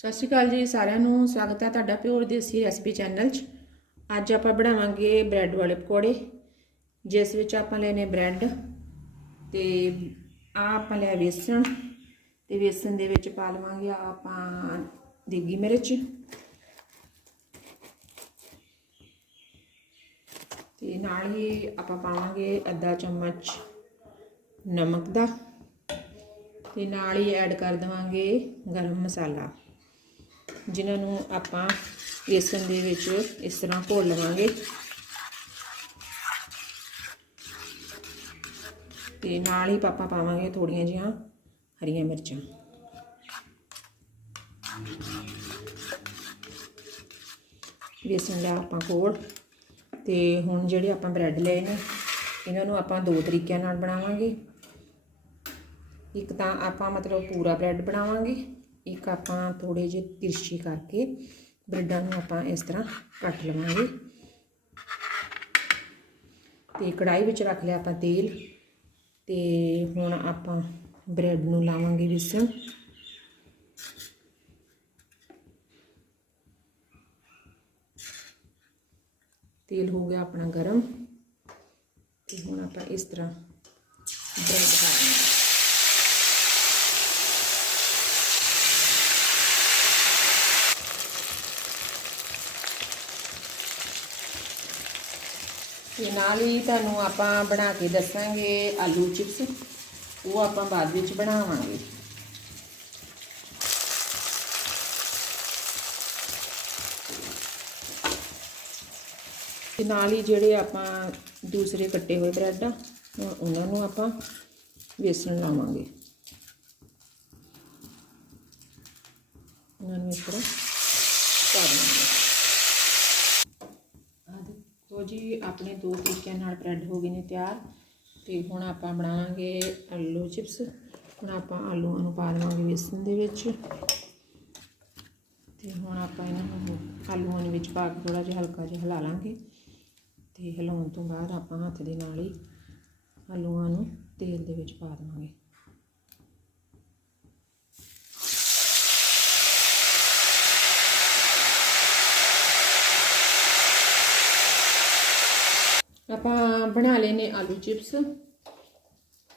ਸਤਿ ਸ਼੍ਰੀ ਅਕਾਲ ਜੀ ਸਾਰਿਆਂ ਨੂੰ, ਸਵਾਗਤ ਹੈ ਤੁਹਾਡਾ ਪਿਓਰ ਦੇਸੀ ਰੈਸਪੀ ਚੈਨਲ 'ਚ। ਅੱਜ ਆਪਾਂ ਬਣਾਵਾਂਗੇ ਬ੍ਰੈਡ ਵਾਲੇ ਪਕੌੜੇ, ਜਿਸ ਵਿੱਚ ਆਪਾਂ ਲੈਨੇ ਬ੍ਰੈਡ ਤੇ ਆ ਆਪਾਂ ਲਿਆ ਵੇਸਣ ਤੇ ਵੇਸਣ ਦੇ ਵਿੱਚ ਪਾ ਲਵਾਂਗੇ ਆਹ ਆਪਾਂ ਦੇਗੀ ਮਿਰਚ ਤੇ ਨਾਲ ਹੀ ਆਪਾਂ ਪਾਵਾਂਗੇ ਅੱਧਾ ਚਮਚ ਨਮਕ ਦਾ ਤੇ ਨਾਲ ਹੀ ਐਡ ਕਰ ਦਵਾਂਗੇ ਗਰਮ ਮਸਾਲਾ। ਜਿਨ੍ਹਾਂ ਨੂੰ ਆਪਾਂ ਵੇਸਣ ਦੇ ਵਿੱਚ ਇਸ ਤਰ੍ਹਾਂ ਘੋਲ ਲਵਾਂਗੇ। ਤੇ ਨਾਲ ਹੀ ਪਾਪਾ ਪਾਵਾਂਗੇ ਥੋੜੀਆਂ ਜੀਆਂ ਹਰੀਆਂ ਮਿਰਚਾਂ। ਵੇਸਣ ਦਾ ਆਪਾਂ ਘੋਲ ਤੇ ਹੁਣ ਜਿਹੜੇ ਆਪਾਂ ਬ੍ਰੈਡ ਲਏ ਨੇ, ਇਹਨਾਂ ਨੂੰ ਆਪਾਂ ਦੋ ਤਰੀਕਿਆਂ ਨਾਲ ਬਣਾਵਾਂਗੇ। ਇੱਕ ਤਾਂ ਆਪਾਂ ਮਤਲਬ ਪੂਰਾ ਬ੍ਰੈਡ ਬਣਾਵਾਂਗੇ। ਇੱਕ ਆਪਾਂ ਥੋੜੇ ਜਿਹੇ ਤਿਰਛੀ ਕਰਕੇ ਬ੍ਰੈਡਾਂ ਨੂੰ ਆਪਾਂ ਇਸ ਤਰ੍ਹਾਂ ਕੱਟ ਲਵਾਂਗੇ। ਤੇ ਕੜਾਈ ਵਿੱਚ ਰੱਖ ਲਿਆ ਆਪਾਂ ਤੇਲ ਤੇ ਹੁਣ ਆਪਾਂ ਬ੍ਰੈਡ ਨੂੰ ਲਾਵਾਂਗੇ ਵਿਸਣ। ਤੇਲ ਹੋ ਗਿਆ ਆਪਣਾ ਗਰਮ ਤੇ ਹੁਣ ਆਪਾਂ ਇਸ ਤਰ੍ਹਾਂ ਬ੍ਰੈਡ ਪਾ ਦੇਣਾ ਤੇ ਨਾਲ ਹੀ ਤੁਹਾਨੂੰ ਆਪਾਂ ਬਣਾ ਕੇ ਦੱਸਾਂਗੇ ਆਲੂ ਚਿਪਸ। ਉਹ ਆਪਾਂ ਬਾਅਦ ਵਿੱਚ ਬਣਾਵਾਂਗੇ। ਤੇ ਨਾਲ ਹੀ ਜਿਹੜੇ ਆਪਾਂ ਦੂਸਰੇ ਕੱਟੇ ਹੋਏ ਬ੍ਰੈਡ ਆ ਉਹਨਾਂ ਨੂੰ ਆਪਾਂ ਵੇਸਣ ਲਾਵਾਂਗੇ। ਉਹਨਾਂ ਨੂੰ ਇਸ ਤਰ੍ਹਾਂ ਕਰ ਦੇਵਾਂਗੇ। ਦੇਖੋ ਜੀ, ਆਪਣੇ ਦੋ ਤਰੀਕਿਆਂ ਨਾਲ ਬ੍ਰੈਡ ਹੋ ਗਏ ਨੇ ਤਿਆਰ। ਤੇ ਹੁਣ ਆਪਾਂ ਬਣਾਵਾਂਗੇ ਆਲੂ ਚਿਪਸ। ਹੁਣ ਆਪਾਂ ਆਲੂਆਂ ਨੂੰ ਪਾ ਦੇਵਾਂਗੇ ਵੇਸਣ ਦੇ ਵਿੱਚ। ਤੇ ਹੁਣ ਆਪਾਂ ਇਹਨਾਂ ਨੂੰ ਆਲੂਆਂ ਦੇ ਵਿੱਚ ਪਾ ਕੇ ਥੋੜਾ ਜਿਹਾ ਹਲਕਾ ਜਿਹਾ ਹਿਲਾ ਲਾਂਗੇ। ਤੇ ਹਿਲਾਉਣ ਤੋਂ ਬਾਅਦ ਆਪਾਂ ਹੱਥ ਦੇ ਨਾਲ ਹੀ ਆਲੂਆਂ ਨੂੰ ਤੇਲ ਦੇ ਵਿੱਚ ਪਾ ਦੇਵਾਂਗੇ। ਆਪਾਂ ਬਣਾ ਲਏ ਨੇ ਆਲੂ ਚਿਪਸ।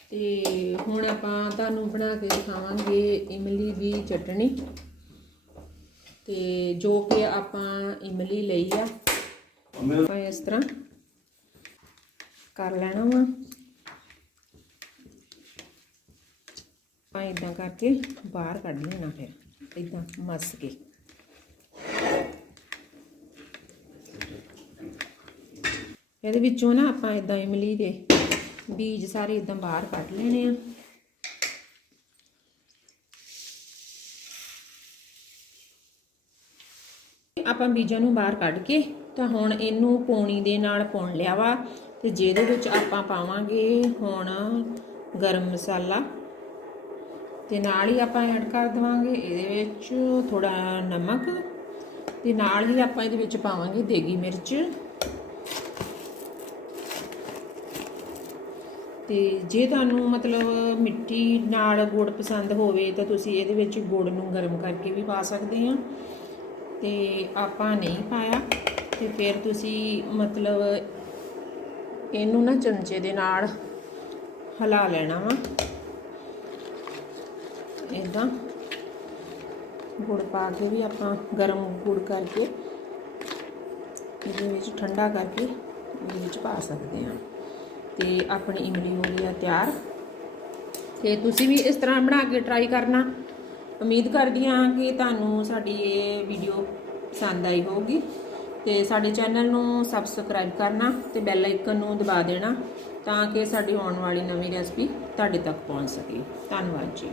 ਤੇ ਹੁਣ ਆਪਾਂ ਤੁਹਾਨੂੰ ਬਣਾ ਕੇ ਦਿਖਾਵਾਂਗੇ ਇਮਲੀ ਦੀ ਚਟਣੀ ਤੇ ਜੋ ਕਿ ਆਪਾਂ ਇਮਲੀ ਲਈ ਆ। ਆਪਾਂ ਇਸ ਤਰ੍ਹਾਂ ਕਰ ਲੈਣਾ ਵਾ। ਆਪਾਂ ਇਦਾਂ ਕਰਕੇ ਬਾਹਰ ਕੱਢ ਲੈਣਾ ਫਿਰ। ਇਦਾਂ ਮਸ ਕੇ। ਇਹਦੇ ਵਿੱਚੋਂ ਨਾ ਆਪਾਂ ਇਦਾਂ ਇਮਲੀ ਦੇ ਬੀਜ ਸਾਰੇ ਇਦਾਂ ਬਾਹਰ ਕੱਢ ਲੈਣੇ ਆ। ਆਪਾਂ ਬੀਜਾਂ ਨੂੰ ਬਾਹਰ ਕੱਢ ਕੇ ਤਾਂ ਹੁਣ ਇਹਨੂੰ ਪੌਣੀ ਦੇ ਨਾਲ ਪੁਣ ਲਿਆ ਵਾ ਤੇ ਜਿਹਦੇ ਵਿੱਚ ਆਪਾਂ ਪਾਵਾਂਗੇ ਹੁਣ ਗਰਮ ਮਸਾਲਾ ਤੇ ਨਾਲ ਹੀ ਆਪਾਂ ਐਡ ਕਰ ਦਵਾਂਗੇ ਇਹਦੇ ਵਿੱਚ ਥੋੜਾ ਨਮਕ ਤੇ ਨਾਲ ਹੀ ਆਪਾਂ ਇਹਦੇ ਵਿੱਚ ਪਾਵਾਂਗੇ ਦੇਗੀ ਮਿਰਚ। ਤੇ ਜੇ ਤੁਹਾਨੂੰ ਮਤਲਬ ਮਿੱਟੀ ਨਾਲ ਗੁੜ ਪਸੰਦ ਹੋਵੇ ਤਾਂ ਤੁਸੀਂ ਇਹਦੇ ਵਿੱਚ ਗੁੜ ਨੂੰ ਗਰਮ ਕਰਕੇ ਵੀ ਪਾ ਸਕਦੇ ਆ ਤੇ ਆਪਾਂ ਨਹੀਂ ਪਾਇਆ ਤੇ ਫਿਰ ਤੁਸੀਂ ਮਤਲਬ ਇਹਨੂੰ ਨਾ ਚਮਚੇ ਦੇ ਨਾਲ ਹਿਲਾ ਲੈਣਾ ਵਾ। ਇਦਾਂ ਗੁੜ ਪਾ ਕੇ ਵੀ ਆਪਾਂ ਗਰਮ ਗੁੜ ਕਰਕੇ ਇਹਦੇ ਵਿੱਚ ਠੰਡਾ ਕਰਕੇ ਇਹਦੇ ਵਿੱਚ ਪਾ ਸਕਦੇ ਹਾਂ। ਤੇ ਆਪਣੀ ਇਮਲੀ ਹੋ ਗਈ ਆ ਤਿਆਰ। ਤੇ ਤੁਸੀਂ ਵੀ ਇਸ ਤਰ੍ਹਾਂ ਬਣਾ ਕੇ ਟਰਾਈ ਕਰਨਾ। ਉਮੀਦ ਕਰਦੀ ਹਾਂ ਕਿ ਤੁਹਾਨੂੰ ਸਾਡੀ ਇਹ ਵੀਡੀਓ ਪਸੰਦ ਆਈ ਹੋਊਗੀ। ਤੇ ਸਾਡੇ ਚੈਨਲ ਨੂੰ ਸਬਸਕ੍ਰਾਈਬ ਕਰਨਾ ਤੇ ਬੈਲ ਆਈਕਨ ਨੂੰ ਦਬਾ ਦੇਣਾ ਤਾਂ ਕਿ ਸਾਡੀ ਆਉਣ ਵਾਲੀ ਨਵੀਂ ਰੈਸਪੀ ਤੁਹਾਡੇ ਤੱਕ ਪਹੁੰਚ ਸਕੇ। ਧੰਨਵਾਦ ਜੀ।